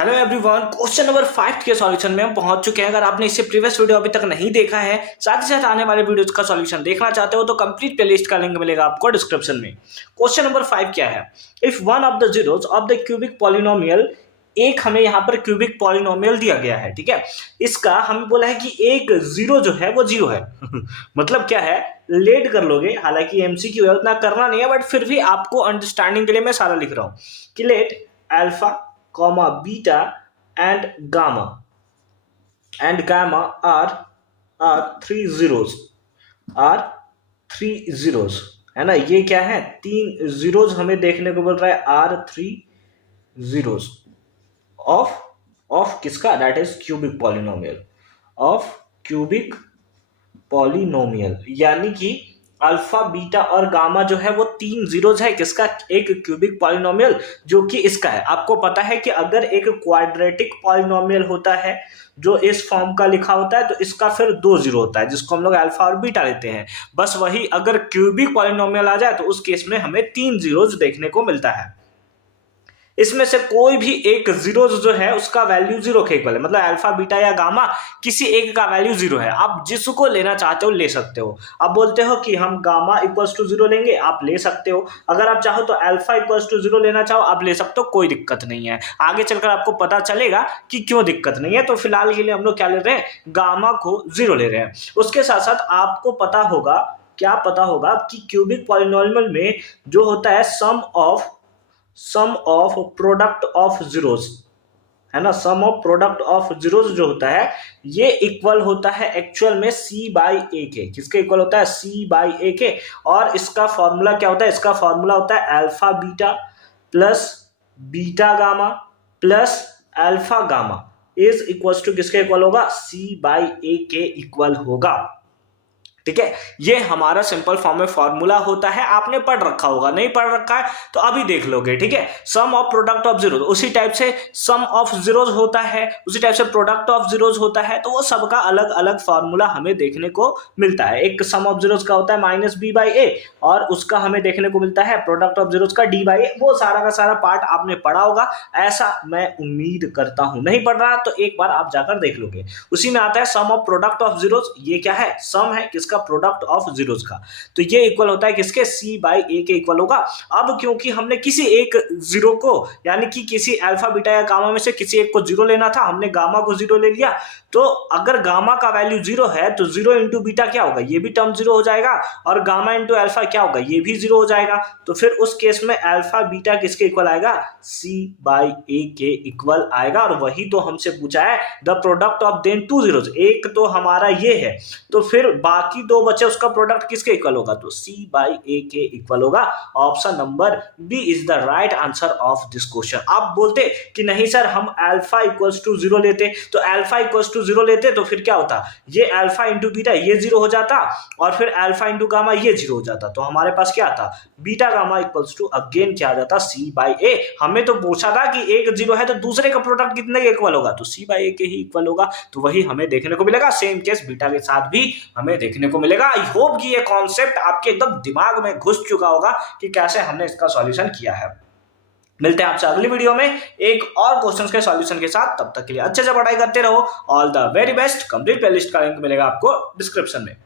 Hello everyone, question number 5 के solution में हम पहुंच चुके हैं। अगर आपने इससे प्रीवियस वीडियो अभी तक नहीं देखा है, साथ ही साथ आने वाले वीडियोज का सॉल्यूशन देखना चाहते हो तो कंप्लीट प्लेलिस्ट का लिंक मिलेगा आपको डिस्क्रिप्शन में। क्वेश्चन नंबर 5 क्या है? If one of the zeros of the cubic polynomial, एक हमें यहाँ पर क्यूबिक पॉलिनोमियल दिया गया है, ठीक है। इसका हमें बोला है कि एक जीरो जो है वो जीरो है। मतलब क्या है, लेट कर लोगे, हालांकि एमसीक्यू है उतना करना नहीं है, बट फिर भी आपको अंडरस्टैंडिंग के लिए मैं सारा लिख रहा हूं कि let alpha comma beta and gamma are three zeros है ना। ये क्या है, तीन जीरोस हमें देखने को मिल रहा है, आर थ्री जीरोस ऑफ किसका, दैट इज क्यूबिक पॉलिनोमियल यानी कि अल्फा बीटा और गामा जो है वो तीन जीरोज है किसका, एक क्यूबिक पॉलिनोमियल जो कि इसका है। आपको पता है कि अगर एक क्वाड्रेटिक पॉलिनोमियल होता है जो इस फॉर्म का लिखा होता है तो इसका फिर दो जीरो होता है जिसको हम लोग अल्फा और बीटा लेते हैं। बस वही अगर क्यूबिक पॉलिनोमियल आ जाए तो उस केस में हमें तीन जीरोज देखने को मिलता है। इसमें से कोई भी एक जीरो जो है उसका वैल्यू जीरो के इक्वल है, मतलब अल्फा बीटा या गामा किसी एक का वैल्यू जीरो है। आप जिसको लेना चाहते हो ले सकते हो। आप बोलते हो कि हम गामा इक्वल्स टू जीरो लेंगे, आप ले सकते हो। अगर आप चाहो तो अल्फा इक्वल्स टू जीरो लेना चाहो आप ले सकते हो, कोई दिक्कत नहीं है। आगे चलकर आपको पता चलेगा कि क्यों दिक्कत नहीं है। तो फिलहाल के लिए हम लोग क्या ले रहे हैं, गामा को जीरो ले रहे हैं। उसके साथ साथ आपको पता होगा, क्या पता होगा कि क्यूबिक पॉलिनोमियल में जो होता है सम ऑफ प्रोडक्ट ऑफ जीरोस, है ना, सम ऑफ प्रोडक्ट ऑफ जीरोस जो होता है ये इक्वल होता है एक्चुअल में सी बाई ए के। किसके इक्वल होता है, सी बाई ए के। और इसका फॉर्मूला क्या होता है, इसका फॉर्मूला होता है alpha beta plus beta gamma plus alpha gamma is equal to किसके इक्वल होगा, सी बाई ए के इक्वल होगा। ठीक है, ये हमारा सिंपल फॉर्म में फॉर्मूला होता है। आपने पढ़ रखा होगा, नहीं पढ़ रखा है तो अभी देख लोगे। ठीक है, सम ऑफ प्रोडक्ट ऑफ जीरोस, उसी टाइप से सम ऑफ जीरोस होता है, उसी टाइप से प्रोडक्ट ऑफ जीरोस होता है। तो वो सबका अलग अलग फॉर्मूला हमें देखने को मिलता है। एक सम ऑफ जीरोस का होता है माइनस बी बाई ए और उसका हमें देखने को मिलता है प्रोडक्ट ऑफ जीरोस का डी बाई ए। वो सारा का सारा पार्ट आपने पढ़ा होगा, ऐसा मैं उम्मीद करता हूं। नहीं पढ़ रहा तो एक बार आप जाकर देख लोगे। उसी में आता है सम ऑफ प्रोडक्ट ऑफ जीरोस। ये क्या है, सम है किसका, प्रोडक्ट ऑफ जीरोस का। तो ये इक्वल होता है किसके, सी बाई ए के इक्वल होगा। अब क्योंकि हमने किसी एक जीरो को, यानी कि किसी अल्फा बीटा या गामा में से किसी एक को जीरो लेना था, हमने गामा को जीरो ले लिया। तो अगर गामा का वैल्यू जीरो है तो जीरो इंटू बीटा क्या होगा, ये भी टर्म जीरो हो जाएगा, और गामा इंटू अल्फा क्या होगा, ये भी जीरो हो जाएगा। तो फिर उस केस में अल्फा बीटा किसके इक्वल आएगा, सी बाई ए के इक्वल आएगा। और वही तो हमसे पूछा है, the product of then two zeros. एक तो हमारा ये है, तो फिर बाकी दो बचे उसका प्रोडक्ट किसके इक्वल होगा, तो सी बाई ए के इक्वल होगा। Option number B is the right answer of this question. आप बोलते कि नहीं सर हम अल्फा इक्वल्स टू जीरो लेते, तो अल्फा इक्वल्स टू जीरो लेते तो फिर क्या होता, ये अल्फा इंटू बीटा ये जीरो हो जाता और फिर अल्फा इंटू गामा ये जीरो हो जाता। तो हमारे पास क्या आता, beta gamma equals to again क्या आ जाता, सी बाई ए। हमें तो पूछा था कि एक जीरो है तो दूसरे का प्रोडक्ट कितने के इक्वल होगा, तो सी बाई ए के ही इक्वल होगा। तो वही हमें देखने को मिलेगा। सेम केस बीटा के साथ भी हमें देखने को मिलेगा। आई होप कि ये कॉन्सेप्ट आपके एकदम दिमाग में घुस चुका होगा कि कैसे हमने इसका सॉल्यूशन किया है। मिलते हैं आपसे अगली वीडियो में एक और क्वेश्चंस के सॉल्यूशन के साथ। तब तक के लिए अच्छे से पढ़ाई करते रहो। All the very best. Complete playlist का लिंक मिलेगा आपको डिस्क्रिप्शन में।